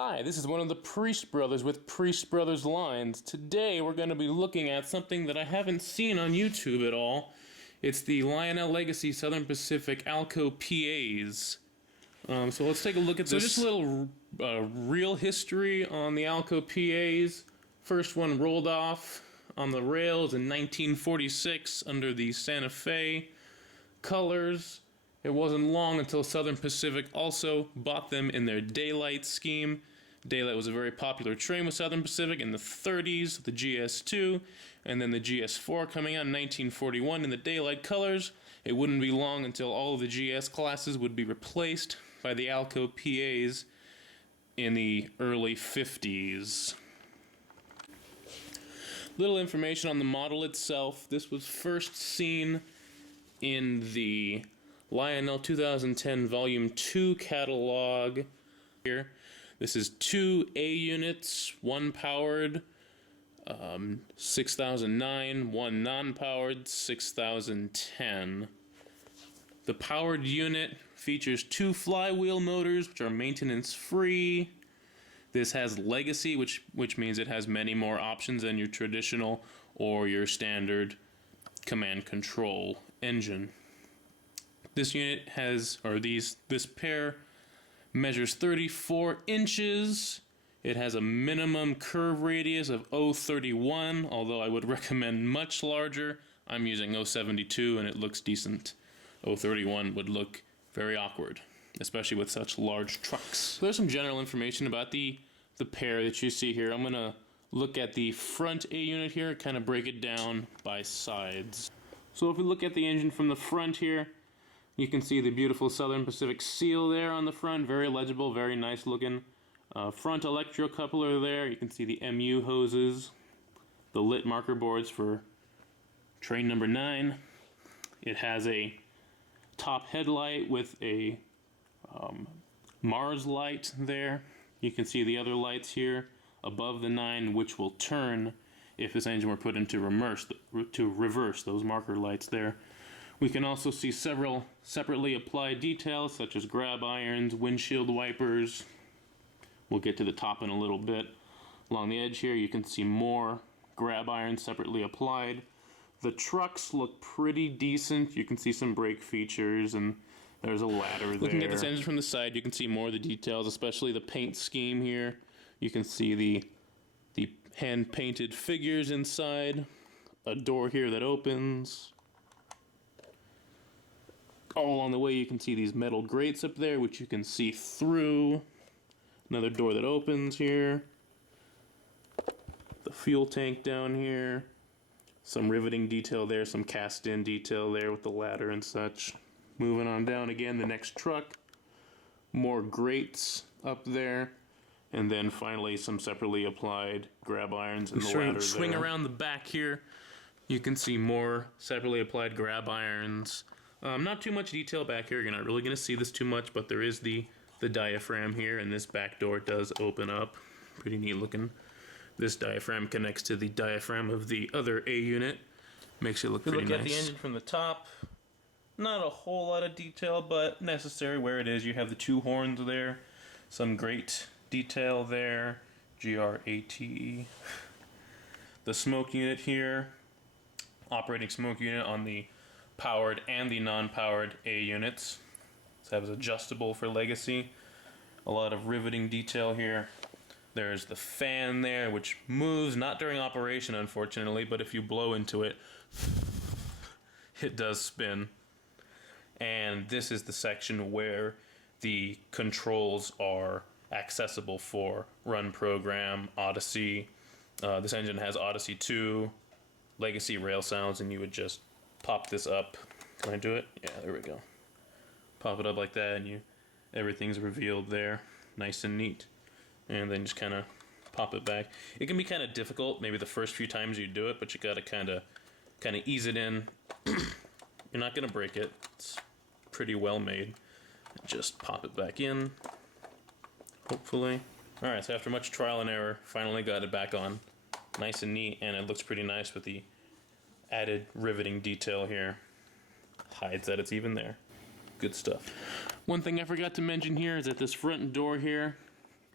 Hi, this is one of the Priest Brothers with Priest Brothers Lines. Today we're going to be looking at something that I haven't seen on YouTube at all. It's the Lionel Legacy Southern Pacific ALCO PAs. So let's take a look at this. So just a little real history on the ALCO PAs. First one rolled off on the rails in 1946 under the Santa Fe colors. It wasn't long until Southern Pacific also bought them in their Daylight scheme. Daylight was a very popular train with Southern Pacific in the 30s, the GS2, and then the GS4 coming out in 1941 in the Daylight colors. It wouldn't be long until all of the GS classes would be replaced by the ALCO PAs in the early 50s. Little information on the model itself. This was first seen in the Lionel 2010 Volume 2 catalog here. This is 2 A units, one powered, 6009, one non-powered, 6010. The powered unit features 2 flywheel motors, which are maintenance-free. This has Legacy, which means it has many more options than your traditional or your standard command control engine. This unit has, this pair measures 34 inches. It has a minimum curve radius of 0.31, although I would recommend much larger. I'm using 0.72 and it looks decent. 0.31 would look very awkward, especially with such large trucks. So there's some general information about the pair that you see here. I'm going to look at the front A unit here, kind of break it down by sides. So if we look at the engine from the front here, you can see the beautiful Southern Pacific seal there on the front, very legible, very nice looking. Front electrocoupler there, you can see the MU hoses, the lit marker boards for train number 9. It has a top headlight with a Mars light there. You can see the other lights here above the 9, which will turn if this engine were put into reverse those marker lights there. We can also see several separately applied details, such as grab irons, windshield wipers. We'll get to the top in a little bit. Along the edge here, you can see more grab irons separately applied. The trucks look pretty decent. You can see some brake features, and there's a ladder there. Looking at this engine from the side, you can see more of the details, especially the paint scheme here. You can see the hand-painted figures inside, a door here that opens. All along the way you can see these metal grates up there, which you can see through. Another door that opens here. The fuel tank down here. Some riveting detail there, some cast-in detail there with the ladder and such. Moving on down again, the next truck. More grates up there. And then finally some separately applied grab irons and the ladder there. Swing around the back here. You can see more separately applied grab irons. Not too much detail back here. You're not really going to see this too much, but there is the diaphragm here, and this back door does open up. Pretty neat looking. This diaphragm connects to the diaphragm of the other A unit. Makes it look pretty nice. Look at the engine from the top. Not a whole lot of detail, but necessary where it is. You have the 2 horns there. Some great detail there. GRATE. The smoke unit here. Operating smoke unit on the powered and the non-powered A units. So it's adjustable for Legacy. A lot of riveting detail here. There's the fan there, which moves, not during operation unfortunately, but if you blow into it, it does spin. And this is the section where the controls are accessible for Run Program, Odyssey. This engine has Odyssey 2, Legacy rail sounds, and you would just pop this up. Can I do it? Yeah, there we go. Pop it up like that, and everything's revealed there, nice and neat. And then just kind of pop it back. It can be kind of difficult, maybe the first few times you do it, but you got to kind of ease it in. You're not gonna break it. It's pretty well made. Just pop it back in. Hopefully. All right. So after much trial and error, finally got it back on, nice and neat, and it looks pretty nice with the added riveting detail here. Hides that it's even there. Good stuff. One thing I forgot to mention here is that this front door here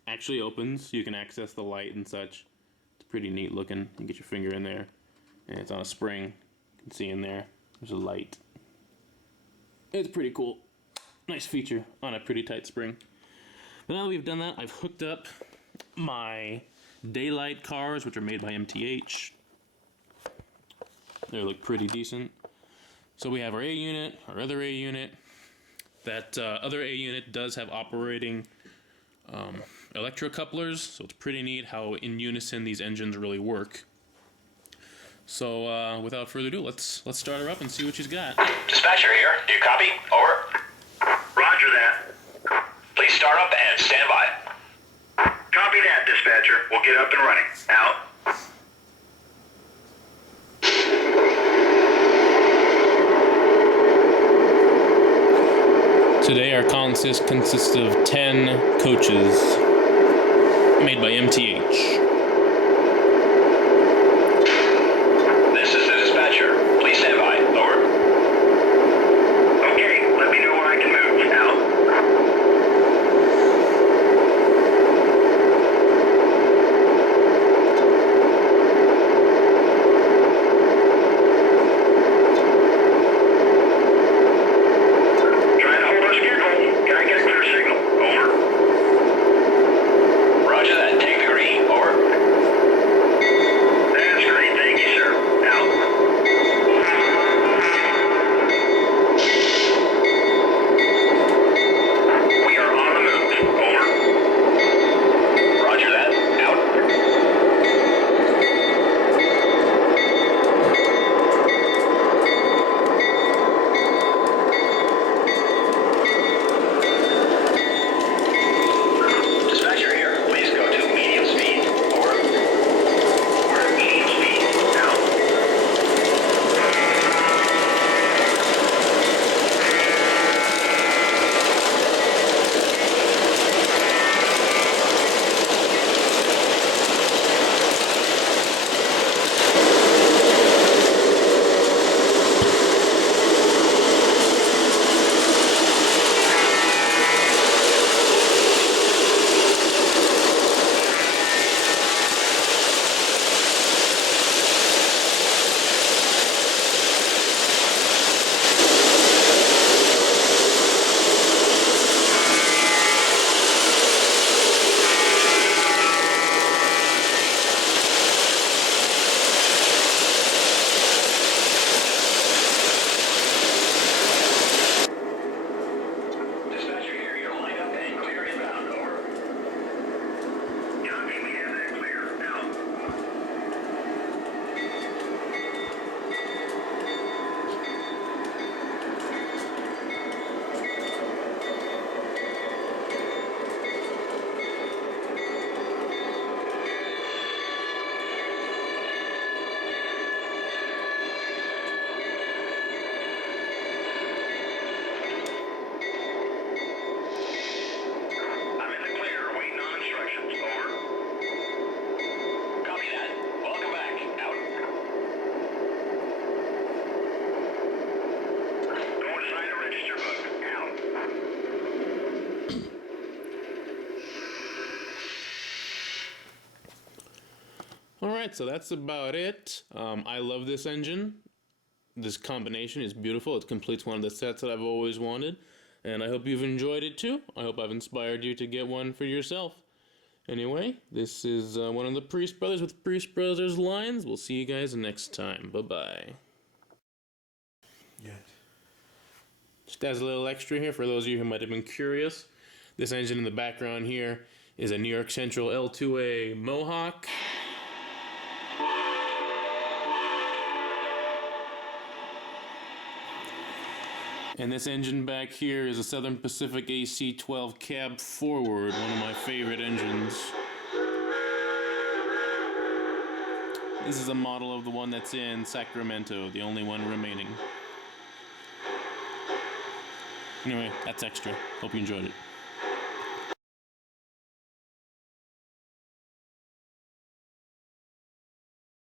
actually opens. You can access the light and such. It's pretty neat looking. You get your finger in there, and it's on a spring. You can see in there. There's a light. It's pretty cool. Nice feature on a pretty tight spring. But now that we've done that, I've hooked up my daylight cars, which are made by MTH. They look pretty decent. So we have our A unit, our other A unit. That other A unit does have operating electrocouplers, so it's pretty neat how in unison these engines really work. So without further ado, let's start her up and see what she's got. Dispatcher here. Do you copy? Over. Roger that. Please start up and stand by. Copy that, dispatcher. We'll get up and running. Out. Today our consist consists of 10 coaches made by MTH. This is the dispatcher. Please stand by. Over. Okay, let me know when I can move. Out. Alright, so that's about it. I love this engine. This combination is beautiful. It completes one of the sets that I've always wanted. And I hope you've enjoyed it too. I hope I've inspired you to get one for yourself. Anyway, this is one of the Priest Brothers with Priest Brothers lines. We'll see you guys next time. Bye-bye. Yeah. Just as a little extra here, for those of you who might have been curious, this engine in the background here is a New York Central L2A Mohawk. And this engine back here is a Southern Pacific AC-12 cab forward, one of my favorite engines. This is a model of the one that's in Sacramento, the only one remaining. Anyway, that's extra. Hope you enjoyed it.